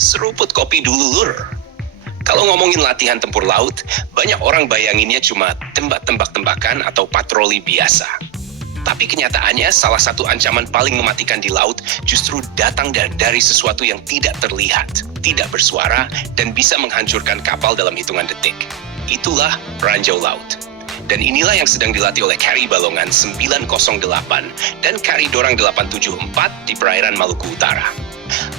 Seruput kopi dulu, Lur. Kalau ngomongin latihan tempur laut, banyak orang bayanginnya cuma tembak-tembak-tembakan atau patroli biasa. Tapi kenyataannya, salah satu ancaman paling mematikan di laut justru datang dari sesuatu yang tidak terlihat, tidak bersuara, dan bisa menghancurkan kapal dalam hitungan detik. Itulah ranjau laut. Dan inilah yang sedang dilatih oleh KRI Balongan 908 dan KRI Dorang 874 di perairan Maluku Utara.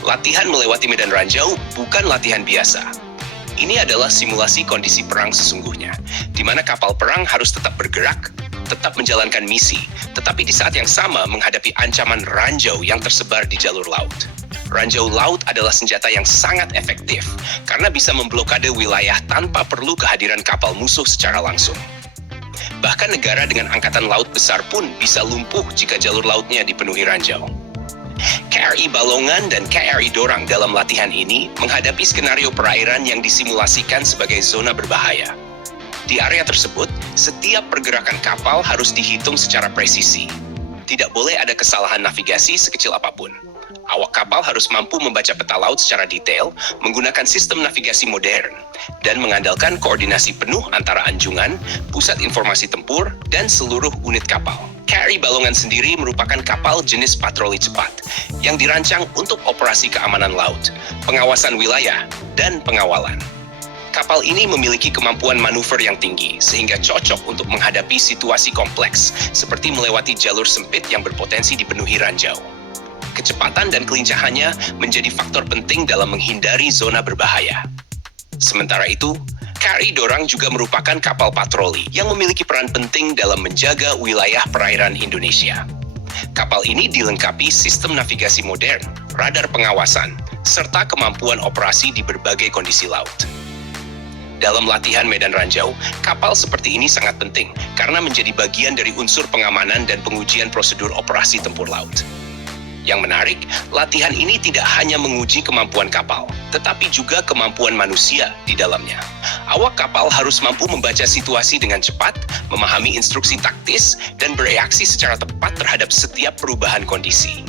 Latihan melewati medan ranjau bukan latihan biasa. Ini adalah simulasi kondisi perang sesungguhnya, di mana kapal perang harus tetap bergerak, tetap menjalankan misi, tetapi di saat yang sama menghadapi ancaman ranjau yang tersebar di jalur laut. Ranjau laut adalah senjata yang sangat efektif, karena bisa memblokade wilayah tanpa perlu kehadiran kapal musuh secara langsung. Bahkan negara dengan angkatan laut besar pun bisa lumpuh jika jalur lautnya dipenuhi ranjau. KRI Balongan dan KRI Dorang dalam latihan ini menghadapi skenario perairan yang disimulasikan sebagai zona berbahaya. Di area tersebut, setiap pergerakan kapal harus dihitung secara presisi. Tidak boleh ada kesalahan navigasi sekecil apapun. Awak kapal harus mampu membaca peta laut secara detail, menggunakan sistem navigasi modern, dan mengandalkan koordinasi penuh antara anjungan, pusat informasi tempur, dan seluruh unit kapal. KRI Balongan sendiri merupakan kapal jenis patroli cepat, yang dirancang untuk operasi keamanan laut, pengawasan wilayah, dan pengawalan. Kapal ini memiliki kemampuan manuver yang tinggi, sehingga cocok untuk menghadapi situasi kompleks, seperti melewati jalur sempit yang berpotensi dipenuhi ranjau. Kecepatan dan kelincahannya menjadi faktor penting dalam menghindari zona berbahaya. Sementara itu, KRI Dorang juga merupakan kapal patroli yang memiliki peran penting dalam menjaga wilayah perairan Indonesia. Kapal ini dilengkapi sistem navigasi modern, radar pengawasan, serta kemampuan operasi di berbagai kondisi laut. Dalam latihan medan ranjau, kapal seperti ini sangat penting karena menjadi bagian dari unsur pengamanan dan pengujian prosedur operasi tempur laut. Yang menarik, latihan ini tidak hanya menguji kemampuan kapal, tetapi juga kemampuan manusia di dalamnya. Awak kapal harus mampu membaca situasi dengan cepat, memahami instruksi taktis, dan bereaksi secara tepat terhadap setiap perubahan kondisi.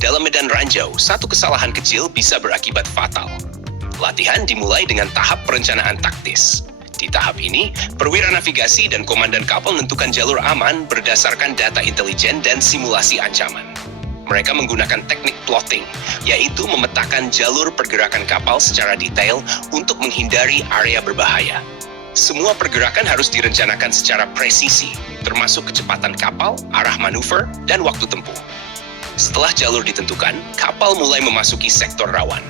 Dalam medan ranjau, satu kesalahan kecil bisa berakibat fatal. Latihan dimulai dengan tahap perencanaan taktis. Di tahap ini, perwira navigasi dan komandan kapal menentukan jalur aman berdasarkan data intelijen dan simulasi ancaman. Mereka menggunakan teknik plotting, yaitu memetakan jalur pergerakan kapal secara detail untuk menghindari area berbahaya. Semua pergerakan harus direncanakan secara presisi, termasuk kecepatan kapal, arah manuver, dan waktu tempuh. Setelah jalur ditentukan, kapal mulai memasuki sektor rawan.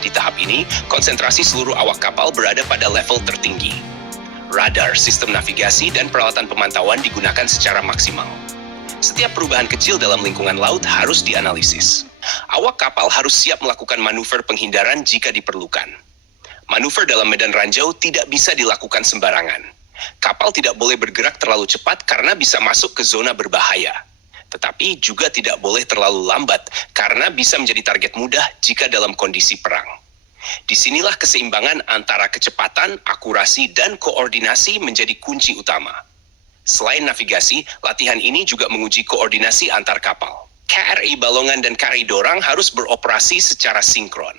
Di tahap ini, konsentrasi seluruh awak kapal berada pada level tertinggi. Radar, sistem navigasi, dan peralatan pemantauan digunakan secara maksimal. Setiap perubahan kecil dalam lingkungan laut harus dianalisis. Awak kapal harus siap melakukan manuver penghindaran jika diperlukan. Manuver dalam medan ranjau tidak bisa dilakukan sembarangan. Kapal tidak boleh bergerak terlalu cepat karena bisa masuk ke zona berbahaya. Tetapi juga tidak boleh terlalu lambat karena bisa menjadi target mudah jika dalam kondisi perang. Disinilah keseimbangan antara kecepatan, akurasi, dan koordinasi menjadi kunci utama. Selain navigasi, latihan ini juga menguji koordinasi antar kapal. KRI Balongan dan KRI Dorang harus beroperasi secara sinkron.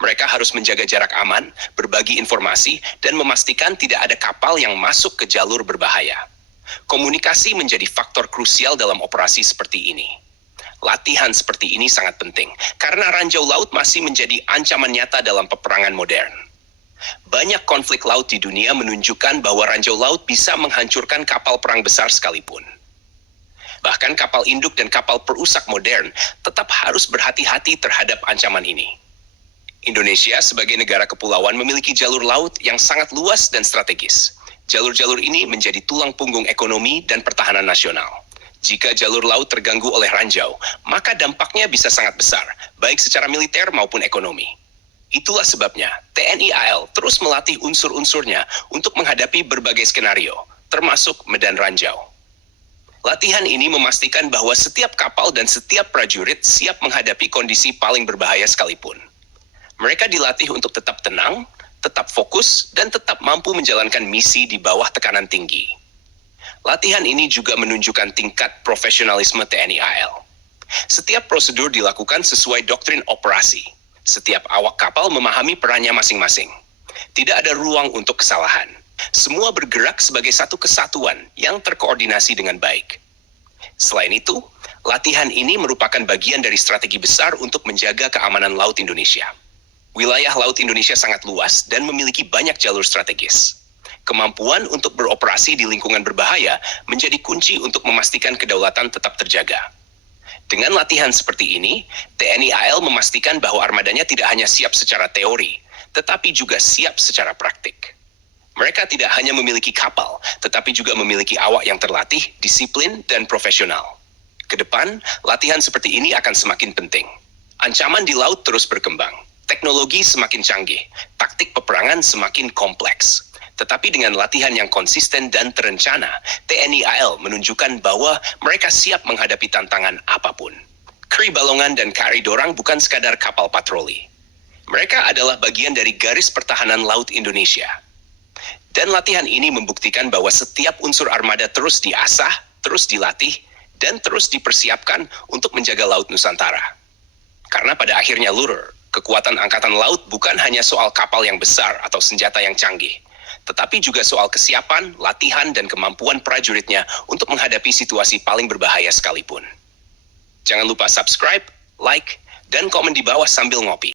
Mereka harus menjaga jarak aman, berbagi informasi, dan memastikan tidak ada kapal yang masuk ke jalur berbahaya. Komunikasi menjadi faktor krusial dalam operasi seperti ini. Latihan seperti ini sangat penting, karena ranjau laut masih menjadi ancaman nyata dalam peperangan modern. Banyak konflik laut di dunia menunjukkan bahwa ranjau laut bisa menghancurkan kapal perang besar sekalipun. Bahkan kapal induk dan kapal perusak modern tetap harus berhati-hati terhadap ancaman ini. Indonesia sebagai negara kepulauan memiliki jalur laut yang sangat luas dan strategis. Jalur-jalur ini menjadi tulang punggung ekonomi dan pertahanan nasional. Jika jalur laut terganggu oleh ranjau, maka dampaknya bisa sangat besar, baik secara militer maupun ekonomi. Itulah sebabnya TNI AL terus melatih unsur-unsurnya untuk menghadapi berbagai skenario, termasuk medan ranjau. Latihan ini memastikan bahwa setiap kapal dan setiap prajurit siap menghadapi kondisi paling berbahaya sekalipun. Mereka dilatih untuk tetap tenang, tetap fokus, dan tetap mampu menjalankan misi di bawah tekanan tinggi. Latihan ini juga menunjukkan tingkat profesionalisme TNI AL. Setiap prosedur dilakukan sesuai doktrin operasi. Setiap awak kapal memahami perannya masing-masing. Tidak ada ruang untuk kesalahan. Semua bergerak sebagai satu kesatuan yang terkoordinasi dengan baik. Selain itu, latihan ini merupakan bagian dari strategi besar untuk menjaga keamanan Laut Indonesia. Wilayah Laut Indonesia sangat luas dan memiliki banyak jalur strategis. Kemampuan untuk beroperasi di lingkungan berbahaya menjadi kunci untuk memastikan kedaulatan tetap terjaga. Dengan latihan seperti ini, TNI AL memastikan bahwa armadanya tidak hanya siap secara teori, tetapi juga siap secara praktik. Mereka tidak hanya memiliki kapal, tetapi juga memiliki awak yang terlatih, disiplin, dan profesional. Kedepan, latihan seperti ini akan semakin penting. Ancaman di laut terus berkembang, teknologi semakin canggih, taktik peperangan semakin kompleks. Tetapi dengan latihan yang konsisten dan terencana, TNI AL menunjukkan bahwa mereka siap menghadapi tantangan apapun. KRI Balongan dan KRI Dorang bukan sekadar kapal patroli. Mereka adalah bagian dari garis pertahanan Laut Indonesia. Dan latihan ini membuktikan bahwa setiap unsur armada terus diasah, terus dilatih, dan terus dipersiapkan untuk menjaga Laut Nusantara. Karena pada akhirnya Lur, kekuatan Angkatan Laut bukan hanya soal kapal yang besar atau senjata yang canggih, tetapi juga soal kesiapan, latihan, dan kemampuan prajuritnya untuk menghadapi situasi paling berbahaya sekalipun. Jangan lupa subscribe, like, dan komen di bawah sambil ngopi.